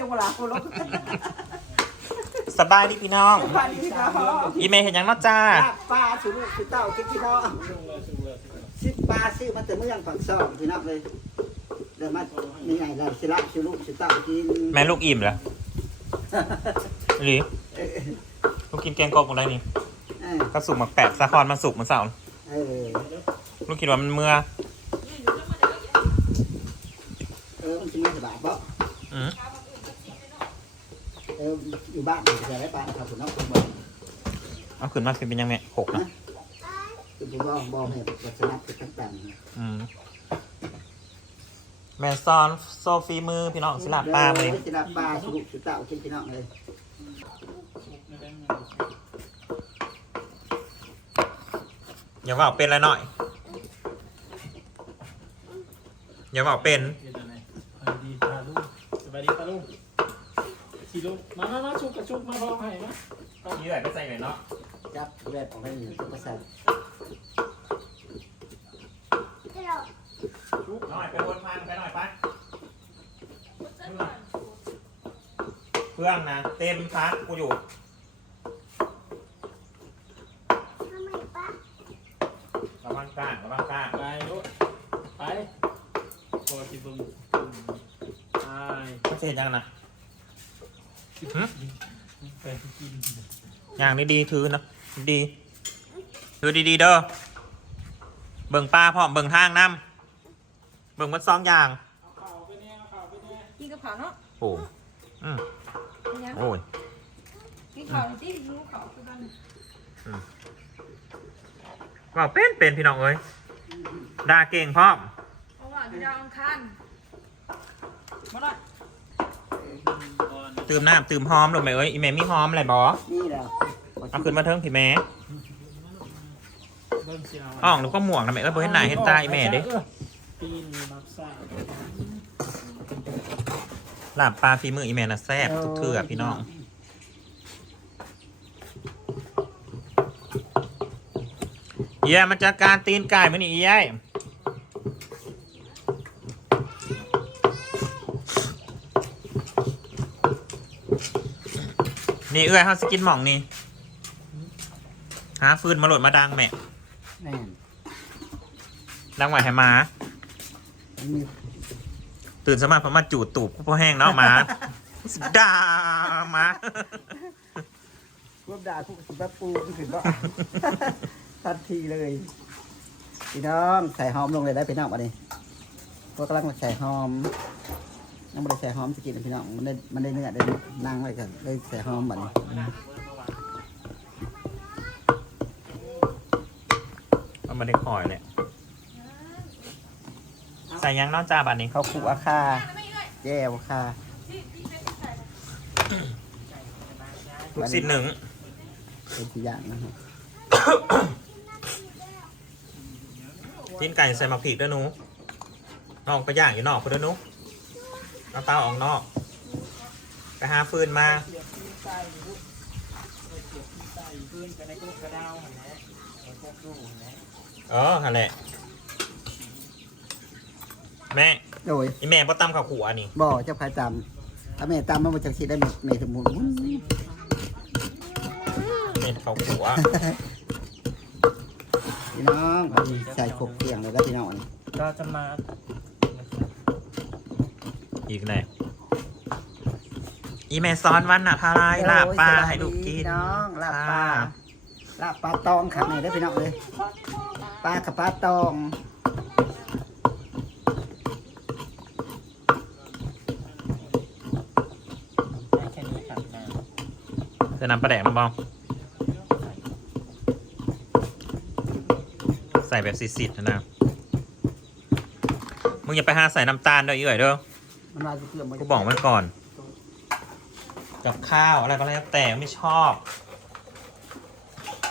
ยังเวลาโคลกสบายดีพี่น้องปลาดีพี่น้องอีเมย์เห็นยังเนอจ้าลาบปลาสุรุสุเต้ากินพี่น้องสิปลาซื้อมาแต่เมื่อยังฝังซองพี่น้องเลยเดี๋ยวมานี่ไงเราสิลาบสุรุสุเต้ากินแม่ลูกอิ่มเหรอหรือลูกกินแกงกบอะไรนี่เออก็สุกหมักแปดสะคอนมันสุกมันเสาร์เออลูกคิดว่ามันเมื่อเออมันจะมีสบายบ่อืม เอออยู่บ้านอยู่แต่ไรปลาครับผมน้องคุณบอกเอาขึ้นมาเป็นยังไงหกนะคุณผมบอกบอกให้ลักษณะเป็นต่างอืมแม่ซอนโซฟีมือพี่น้องๆสิลาปลาเลยสิลาปลาสุรุสุเต้ากินพี่น้องเลยอย่าว่าเป็นอะไรหน่อย อย่าว่าเป็นเป็น สีลูกมามามาชุกกับชุกมาพร้อมให้มานี่แหละไม่ใส่หน่อยเนาะจับแวดออกให้หนึ่งตัวประสาทหน่อยไปวนพันไปหน่อยไปเครื่องนะเต็มพักกูอยู่ระวังกลางระวังกลางไปลูกไปพอที่บึงไปไม่ใช่เห็นยังนะหึไปกิน อย่างนี้ดีถือนะดีถือดีๆเด้อเบิ่งปลาพร้อมเบิ่งทางน้ำเบิ่งมันสองอย่างเอาข่าวไปเนี่ยเอาข่าวไปเนี่ยกินกับข้าวเนาะโอ้อืมเนี่ยโอ้ยกินข้าวที่รู้ข้าวคือกันว่าเป็นเป็นพี่น้องเอ้ยด่าเก่งพร้อมเพราะว่าที่ดาวอังคารมาละ ตื่มน้ำตื่มหอมลงไปเอ้ยอีแม่มีหอมอะไรบอนี่แหละเอาขึ้นมาเทิงพี่แม่เบิ่งเสียวอ่องหรือก็หมวกนะแม่เอ้ยบ่เห็นหน้าเห็นตาอีแม่เด้ปีนมักซ่าลาบปลาฝีมืออีแม่น่ะแซ่บทุกเทื่อพี่น้องเยี่ยมันจะการตีนไก่มันนี่อียัย นี่เอ้ยเฮาสิกินหม่องนี่หาฟืนมาโหลดมาดังแม่แน่นดังไหวให้หมามันมีตื่นสมาพมาจูดตูบผู้พ่อแห้งเนาะหมาด่าหมา พวกด่าพวกสุภาพปูขึ้นก็ ทันทีเลยพี่น้องใส่หอมลงเลยได้พี่น้องมาดิพวกกำลังใส่หอม น้ำมันใส่หอมสกินพี่น้องมันได้มันได้เนื้อได้นั่งไว้กันได้ใส่หอมบัดนี้มันไม่ได้คอยเลยใส่ยังนอกจ้าบัดนี้เขาขู่อาคาแย่วคาลูกศิษย์หนึ่งเป็นสี่อย่างนะครับตีนไก่ใส่หมักผีกด้วยหนูนอกก็ย่างอยู่นอกก็ด้วยหนู เอาเตาออกนอกไปหาฟืนมาเสียบปีนใต้ลูกเสียบปีนใต้พื้นไปในกระกระดาวหันแหละแล้วก็ดูหันแหละเออหั่นแหละแม่โดยอีแม่พ่อตั้มข้าวขัวนี่บ่อเจ้าพายตำถ้าแม่ตำมันมาจากชีได้เมเมถึงหมุนแม่ข้าวขัวพี่น้องอันนี้ใส่ขบเกียงเลยแล้วพี่น้องอันนี้ก็จะมา อีกเลยอีแม่ซ้อนวันน่ะพาลายลาบปลาให้ลูกกินพี่น้องลาบปลาลาบปลาตองขับนี่ได้อพี่น้องเลยปลากับปลาตองแค่นี้ครับนะจะนำปลาแดกมาบองใส่แบบสิดๆนะนะมึงอย่าไปหาใส่น้ำตาลเด้ออีเอ๋ยเด้อ มันมาเพื่อมันกูบอกไว้ก่อน กับข้าวอะไรก็แล้วแต่ไม่ชอบ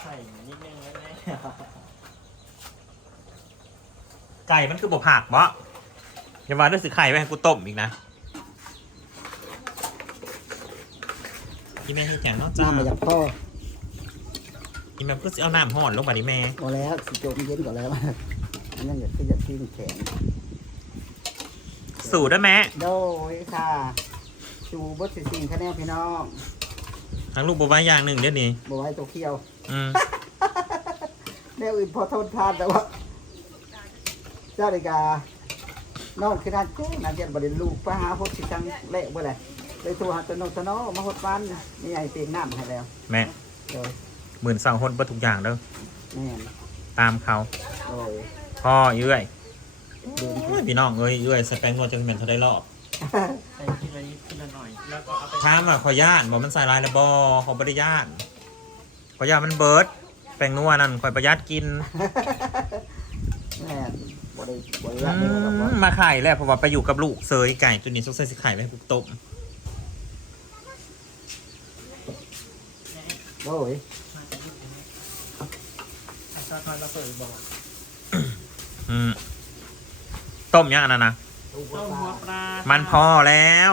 ใส่นิดนึงแล้วนะไก่มันคือบผักบ่อย่าว่าเรื่องสิไข่ไปให้กูต้มอีกนะอีแม่ให้แจงนอกจ้าน้ำมาจากพ่ออีแม่ก็สิเอาน้ำห่อนลงไปดิแม่พอแล้วสิโจมเย็นก่อนแล้วอันนั้นอย่าขึ้นอย่าทิ้งแข็ง สูตรด้วยแม่โดยค่ะชูบดสิสิ่งคะแนนพี่น้องทั้งลูกบัวใบอย่างหนึ่งเดี๋ยวนี้บไว้ตัวเคียวอืมแนวอื่นพอทนทานแต่ว่า เจ้าดิกานอนคือนั่นแจ้งนั่นเย็นบริลูกป้าหาพดสิจังเละบ่เลยเลยโทรหาตนนตนอมาหดปันนี่ไงเตียงน้ำให้แล้ว แม่โดยหมื่นสองคนเปิดทุกอย่างเด้อแม่นตามเขา โดยพ่อเอื้อยเดิน โอ้ยพี่น้องเอ้ยเอื้อยสแปงนวดจังเป็นเท่าได้รอบใส่ทีละนิดทีละหน่อย แล้วก็เอาไปถามว่าขอย่านบอกมันใส่ลายแล้วบอเขาบริย่านขอย่านมันเบิร์ดแปงนัวนั่นคอยประหยัดกินแม่นบริบริอืวารเดียวกับว่ามมาไข่แล้วเพราะว่าไปอยู่กับลูกเซยไก่ตัวนี้สงสัยสิไข่ไว้ให้ปุ๊บต้มโดยมาจากลูกอย่างนี้เอาซอสทอดมาเปิดบอกอืม ต้มยังอันนั้นนะต้มหัวปลามันมันพอแล้ว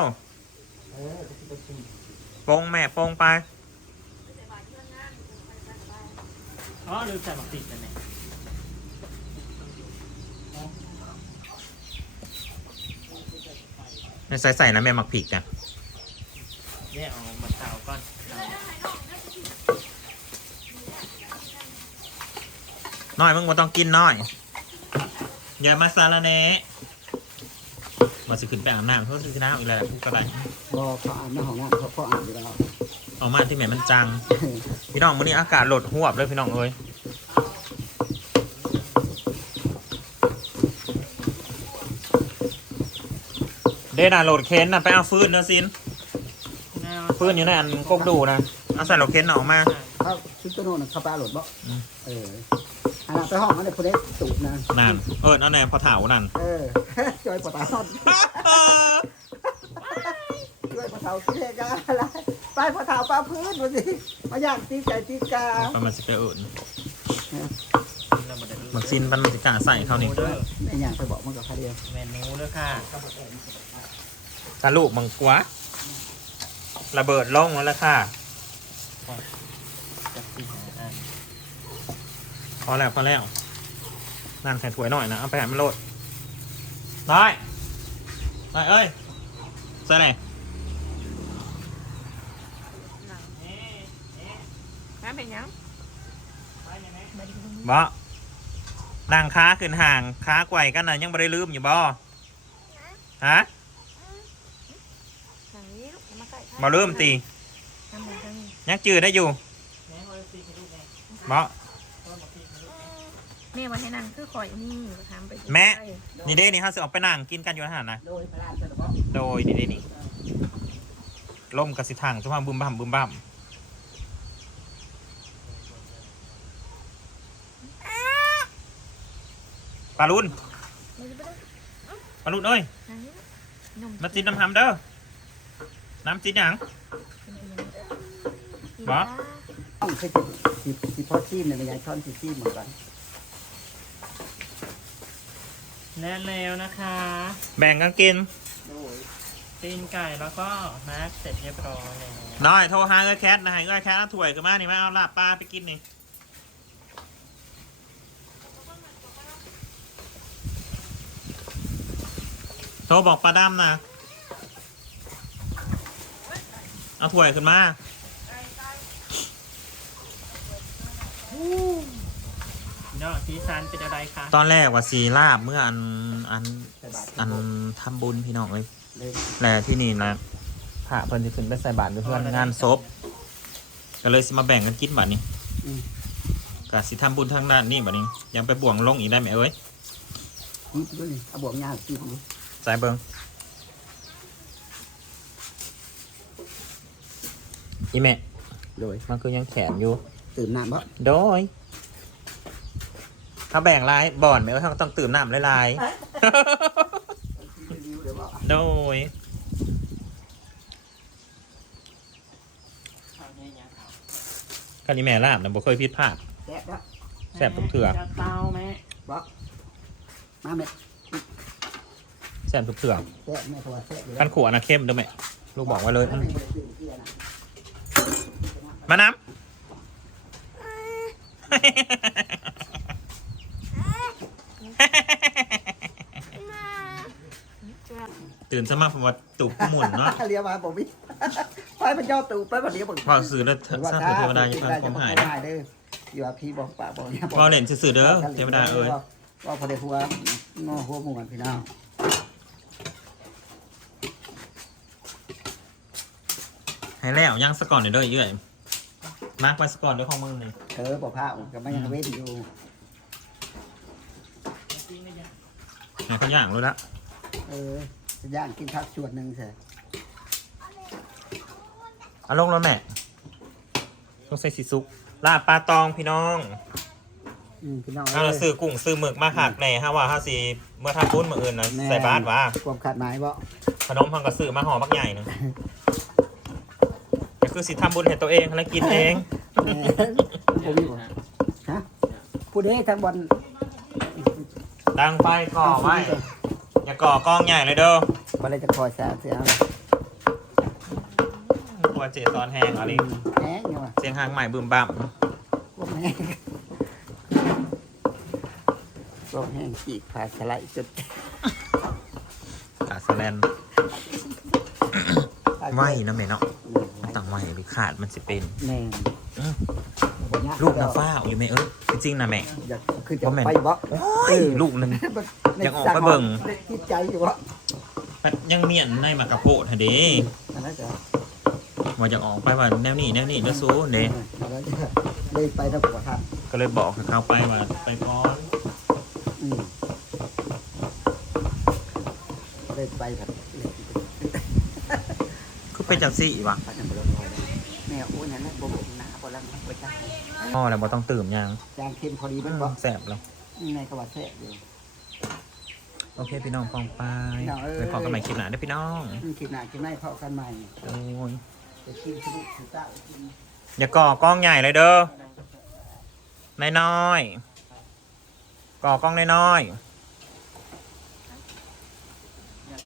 เออจะไปกินปงแม่ปงไปอ๋อลืมใส่หมักติดเลยเนี่ยใส่ใส่นะแม่หมักผิกอะเนี่ยเอามาเตาก่อนเตาน้อยมึงมาต้องกินน้อย อย่ามาซาลาเนะมาสิขึ้นไปอาบน้ำเพราะสิน้ำอีกแล้วก็ได้บอเขาอ่านในห้องน้ำเขาเขาอ่านอยู่แล้วออกมาที่แม่มันจัง พี่น้องมื้อนี้อากาศโหลดหวบเลยพี่น้องเอ้ยเดน่ะโหลดเค้นน่ะไปเอาฟืนเนื้อะซินแนวฟืนอยู่ในอันกกดูนะเอาใส่โหลดเค้นน่ะออกมาเขาชุดตัวโน่นเขาปลาหลดบ่อืมเอออันนั้น ไปห้องมันในคนนี้สูบนะนั่น เออเอาแนวพอเถานั่น เออจอยปะตาทอดช่วยปะเทาที่เฮกาอะไรไปปะเทาปลาพื้นมาสิมาย่างตีไก่ตีกาประมาณสิบไปอื่นเราบดได้มักซินมันสิกล้าใส่เข้านี่เด้อไม่ย่างไปบอกมันกับใครเดียวเมนูเด้อค่ะกะลูกมังกวะระเบิดลงแล้วล่ะค่ะ จับสี่หาอัน พอแล้วพอแล้วนั่นใส่ถ้วยหน่อยนะเอาไปให้มันโหลดได้ได้เอ้ยใส่ไหนน้ำเป็นยังบ่นั่งค้าขึ้นห่างค้าไกวกันนะยังไม่ได้ลืมอยู่บ่ฮะทางนี้ลูกมาใกล้บ่ลืมตีทางนี้ทางนี้ยังจืดได้อยู่แม่เอาตีให้ลูกไงบ่ ต้นหมักติดให้ลูกไง แม่วันให้นั่งคือคอยนี่ทำไปแม่ นี่เด้นี่เขาสิออกไปนั่งกินกันอยู่ห่างนะโดยพระราชบอกโดยนี่เด้นี่ล่มกระสิทางทุกความบึมบั่มบึมบั่มปลาลุนปลาลุนเอ้ยทางนี้นมมาจินน้ำหำเด้อน้ำจินหยังบ่ต้องเคยสิสิพอซีมเนี่ยมันยายช้อนสิซีมเหมือนกัน และแล้วนะคะ แบ่งกันกินโดยตีนไก่แล้วก็มาร์กเสร็จเรียบร้อยแล้วน้อยโทรหาเอ้ยแคทนะให้เอ้ยแคทเอาถ้วยขึ้นมานี่มาเอาลาบปลาไปกินนี่โทรบอกปลาดำนะ เอาถ้วยขึ้นมา เนาะสีสันเป็นอะไรคะตอนแรกว่าสีลาบเมื่ออันอันใส่บาตรอันทำบุญพี่น้องเลยเลยและที่นี่นะพระเพิ่นจะขึ้นไปใส่บาตรเพื่อนงานศพก็เลยสิมาแบ่งกันกินบัดนี้อืมก็สิทำบุญทางด้านนี้บัดนี้ ยังไปบ่วงลงอีกได้ไหมเอ้ยนี่ด้วยนี่เอาบวกยางกินนี่สายเบิงอีแม่โดยมันคือยังแขนอยู่ ตื่นน้ำบ่โดย ถ้าแบ่งลายบ่อนไหมว่าต้องตื่มน้ำลายเดี๋ยวบอกๆโดยเอาเนี่ยเนี่ยเอาคันนี้แม่ลาบนะบ่เคยผิดพลาดแซ่บแล้วแซ่บทุกเทื่อจะเตาไหมบอกมาแม่แซ่บทุกเถื่อแซ่บแม่เพราะว่าแซ่บอยู่แล้วขั้นขวนะเข้มเด้อแม่ลูกบอกไว้เลยถ้าไม่ได้ตื่นเที่ยงนะมาน้ำ ตื่นสมัครว่าตุกหมุนเนาะเรียกมาผมวิไปมันย่อตูไปมันเรียกผมพอสื่อแล้วซาเทวดาอย่าพังความหายหายเด้ออยู่ว่าพี่บอกปากบอกเนี่ยพอเล่นสื่อๆเด้อเทวดาเอ้ยว่าพอได้หัวงอหัวหมูกันพี่น้องให้แล้วย่างสะก่อนเดี๋ยวเด้อเอ้ยมาร์กไปสะก่อนเดี๋ยวของมึงนี่เออบอกผ้ากับมันยังเว้นอยู่ จริงไหมเนี่ย ให้เขาย่างรู้ละเออจะย่างกินผักชวดหนึ่งเถอะเอาลงแล้วแม่ต้องใส่สีซุกลาบปลาตองพี่น้องอืมพี่น้องเอาเราซื้อกุ้งซื้อหมึกมาหักแหน่ฮะว่าฮาสิเมื่อทำบุญมื้ออื่นนะใส่บาตรว่าความขาดหมายบ่ขนมพังกระสือมาห่อบักใหญ่หนึงก็คือสิทำบุญให้ตัวเองแล้วกินเองแหม่ผมมีบ่ฮะผู้ใดทางบอล ดังไฟก่อไว้ อย่าก่อกองใหญ่เลยเด้อพอได้จะคอยแสบเสียงตัวเจซอนแหงอะไรแหงอยู่ว่ะเสียงหางใหม่บึมบั่มพวกแห้งพวกแห้งจีกผ่าสไลด์จุดขาสแลนไหวนะแม่เนาะมันต้องไหวหรือขาดมันสิเป็นแม่งอื้อ ลูกนะฟ้าวอยู่ไหมเอ้ยจริงๆนะแม่ อยากคือจะบ่แม่น ไปบ่โอ้ยลูกหนึงอยากออกไปเบิ่งคิดใจอยู่บ่มันยังเมียนในมากระโพดฮะเด้อันนั้นจะว่าอยากออกไปว่าแนวนี้แนวนี้เด้อซูเด้อันนั้นจะเลยไปทั้งหัวทันก็เลยบอกให้เขาไปว่าไปก่อนอืมเลยไปครับเลยคือเป็นจังซี่วะไปทำเพ่อแล้วบ่ต้องตื่มยังจางเค็มพอดีมันบ่แสบแล้วในกระบะแซ่บอยู่โอเคพี่น้องฟองไปพี่น้องเอ้ยไปพอกันใหม่คลิปหน้าเด้อพี่น้องอืมคลิปหน้าคลิปหน้าเพาะกันใหม่โอ้ยจะกินสนุกสุดจ้ากินอย่าก่อกล้องใหญ่เลยเด้อน้อยๆก่อกล้องน้อยๆ